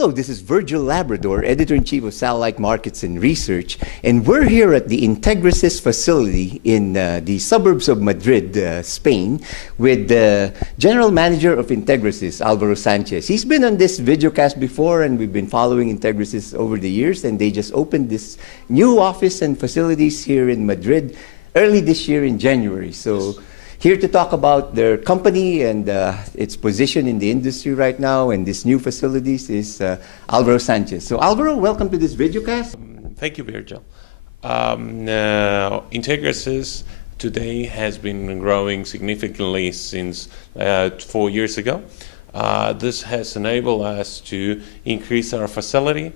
Hello, this is Virgil Labrador, Editor-in-Chief of Satellite Markets and Research, and we're here at the Integrasys facility in the suburbs of Madrid, Spain, with the General Manager of Integrasys, Alvaro Sanchez. He's been on this videocast before, and we've been following Integrasys over the years, and they just opened this new office and facilities here in Madrid early this year in January. So. Here to talk about their company and its position in the industry right now and these new facilities is Alvaro Sanchez. So Alvaro, welcome to this videocast. Thank you, Virgil. Integrasys today has been growing significantly since 4 years ago. This has enabled us to increase our facility,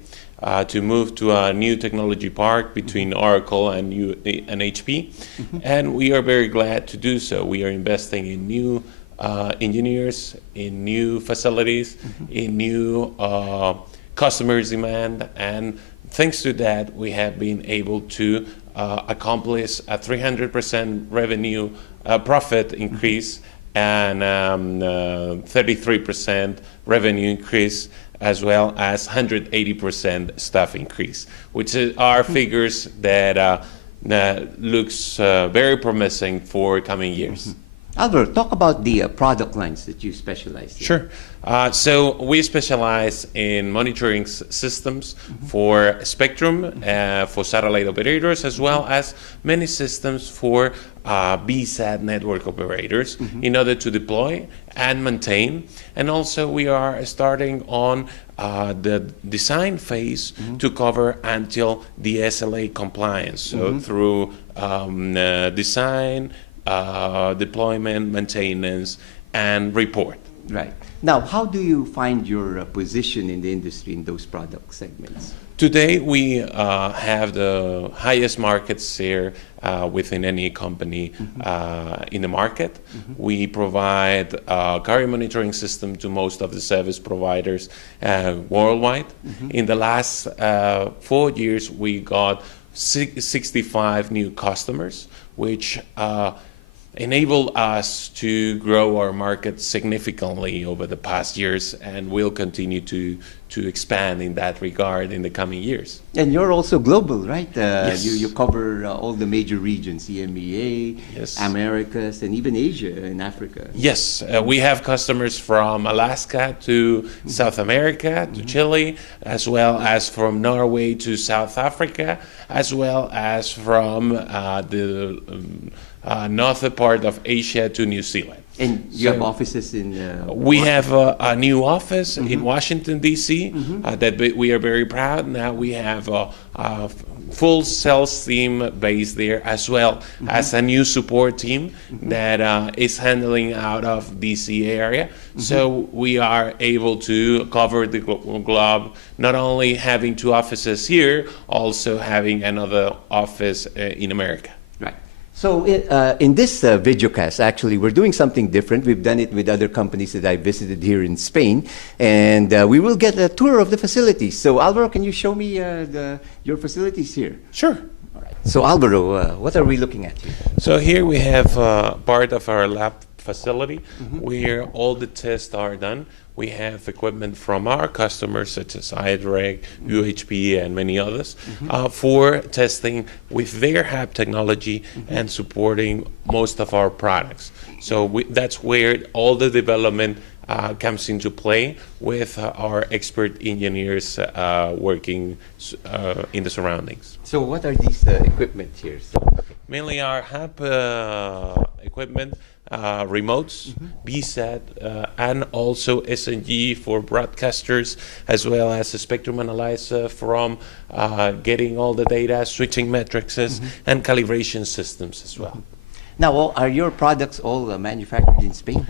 to move to a new technology park between Oracle and HP, and we are very glad to do so. We are investing in new engineers, in new facilities, in new customers' demand, and thanks to that, we have been able to accomplish a 300% revenue profit increase and 33% revenue increase, as well as 180% staff increase, which are figures that looks very promising for coming years. Alvaro, talk about the product lines that you specialize in. Sure. So we specialize in monitoring systems for spectrum, for satellite operators, as well as many systems for VSAT network operators in order to deploy and maintain. And also we are starting on the design phase to cover until the SLA compliance. So through design, deployment, maintenance, and report. Right. Now, how do you find your position in the industry in those product segments? Today, we have the highest market share within any company in the market. We provide a carrier monitoring system to most of the service providers worldwide. In the last 4 years, we got 65 new customers, which enabled us to grow our market significantly over the past years, and will continue to expand in that regard in the coming years. And you're also global, right? Yes. You cover all the major regions, EMEA, Yes. Americas, and even Asia and Africa. Yes, we have customers from Alaska to South America, to Chile, as well as from Norway to South Africa, as well as from the northern part of Asia to New Zealand. And you have offices in... We have a new office in Washington, D.C. That we are very proud. Now we have a full sales team based there, as well as a new support team that is handling out of D.C. area. So we are able to cover the globe, not only having 2 offices here, also having another office in America. Right. So in this videocast, actually, we're doing something different. We've done it with other companies that I visited here in Spain, and we will get a tour of the facilities. So Alvaro, can you show me your facilities here? Sure. All right. So Alvaro, what are we looking at here? So here we have part of our lab facility where all the tests are done. We have equipment from our customers, such as IDREC, UHP, and many others, for testing with their hub technology and supporting most of our products. So that's where all the development comes into play with our expert engineers working in the surroundings. So what are these equipment here? Mainly our hub equipment, remotes, VSAT, and also SNG for broadcasters, as well as a spectrum analyzer from getting all the data, switching matrices, and calibration systems as well. Now, are your products all manufactured in Spain?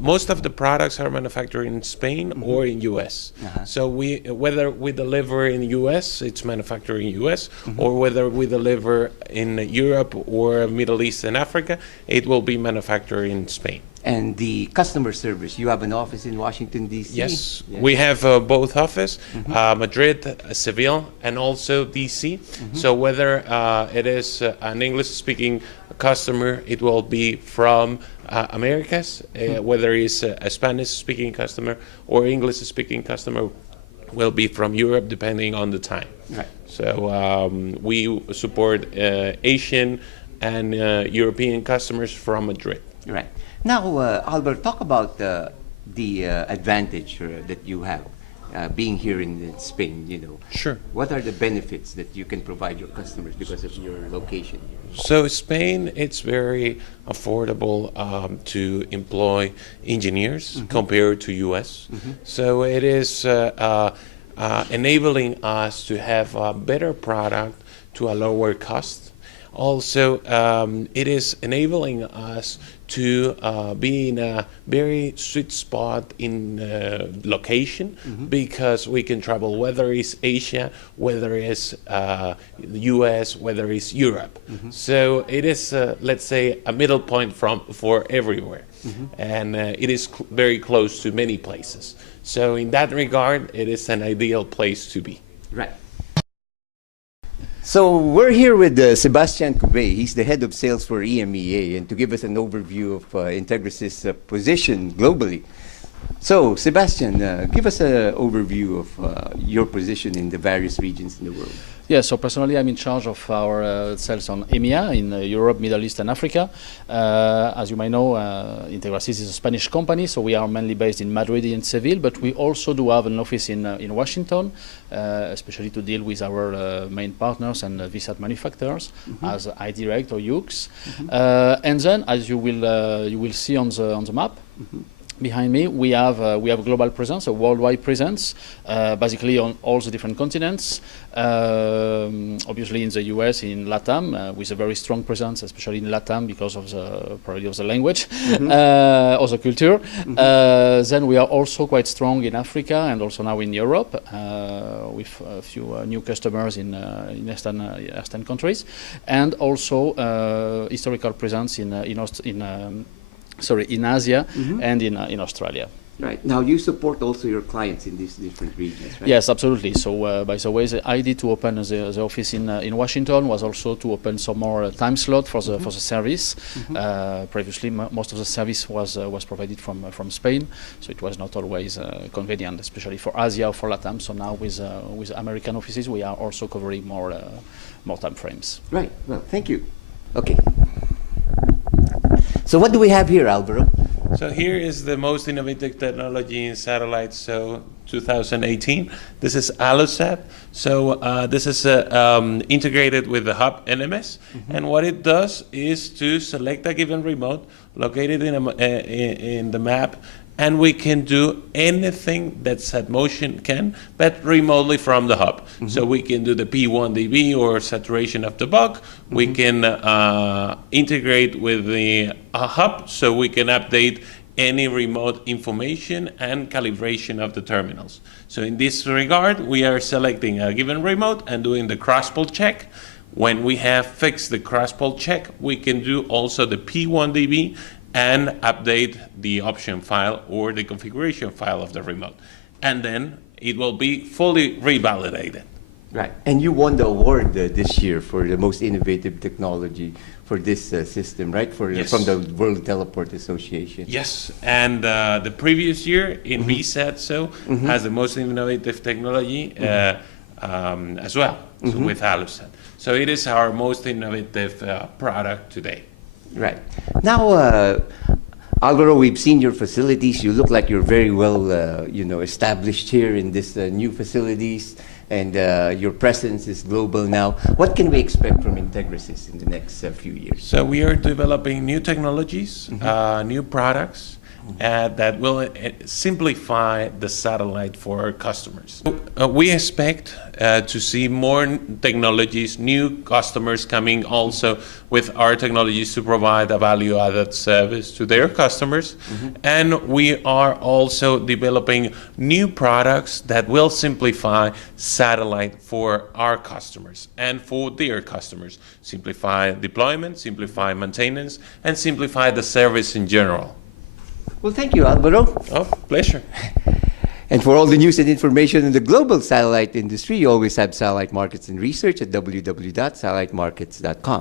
Most of the products are manufactured in Spain or in U.S. So whether we deliver in U.S., it's manufactured in U.S., or whether we deliver in Europe or Middle East and Africa, it will be manufactured in Spain. And the customer service, you have an office in Washington, D.C.? Yes, we have both offices, Madrid, Seville, and also D.C. So whether it is an English-speaking customer, it will be from Americas, whether it's a Spanish-speaking customer or English-speaking customer, will be from Europe, depending on the time. Right. So we support Asian and European customers from Madrid. Right. Now, Albert, talk about the advantage that you have being here in Spain. Sure. What are the benefits that you can provide your customers because of your location here? So Spain, it's very affordable to employ engineers compared to US. So it is enabling us to have a better product to a lower cost. Also, it is enabling us to be in a very sweet spot in location because we can travel whether it's Asia, whether it's US, whether it's Europe. So it is, let's say, a middle point for everywhere. And it is very close to many places. So in that regard, it is an ideal place to be. Right. So we're here with Sebastian Cubey. He's the head of sales for EMEA, and to give us an overview of Integrasys' position globally. So, Sebastian, give us an overview of your position in the various regions in the world. Yeah, so personally I'm in charge of our sales on EMEA, in Europe, Middle East and Africa. As you may know, Integrasys is a Spanish company, so we are mainly based in Madrid and Seville, but we also do have an office in Washington, especially to deal with our main partners and VSAT manufacturers as iDirect or Hughes. And then, as you will see on the map, behind me, we have a global presence, a worldwide presence, basically on all the different continents. Obviously in the US, in LATAM, with a very strong presence, especially in LATAM because of probably of the language or the culture. Then we are also quite strong in Africa and also now in Europe with a few new customers in Eastern countries, and also historical presence in Asia and in Australia. Right. Now, you support also your clients in these different regions, right? Yes, absolutely. So, by the way, the idea to open the office in Washington was also to open some more time slot for the service. Previously, most of the service was provided from Spain, so it was not always convenient, especially for Asia or for LATAM. So now with American offices, we are also covering more time frames. Right. Well, thank you. Okay. So what do we have here, Alvaro? So here is the most innovative technology in satellites, so 2018. This is AluSat. So this is integrated with the hub NMS. And what it does is to select a given remote located in the map, and we can do anything that SatMotion can, but remotely from the hub. So we can do the P1 dB or saturation of the buck. We can integrate with the hub, so we can update any remote information and calibration of the terminals. So in this regard, we are selecting a given remote and doing the cross-pol check. When we have fixed the cross-pol check, we can do also the P1 dB and update the option file or the configuration file of the remote. And then it will be fully revalidated. Right. And you won the award this year for the most innovative technology for this system, right? Yes. From the World Teleport Association. Yes, and the previous year in VSAT has the most innovative technology as well, so with AluSat. So it is our most innovative product today. Right. Now, Alvaro, we've seen your facilities. You look like you're very well, established here in this new facilities, and your presence is global now. What can we expect from Integrasys in the next few years? So we are developing new technologies, new products that will simplify the satellite for our customers. We expect to see more technologies, new customers coming also with our technologies to provide a value-added service to their customers. And we are also developing new products that will simplify satellite for our customers and for their customers. Simplify deployment, simplify maintenance, and simplify the service in general. Well, thank you, Alvaro. Oh, pleasure. And for all the news and information in the global satellite industry, you always have Satellite Markets and Research at www.satellitemarkets.com.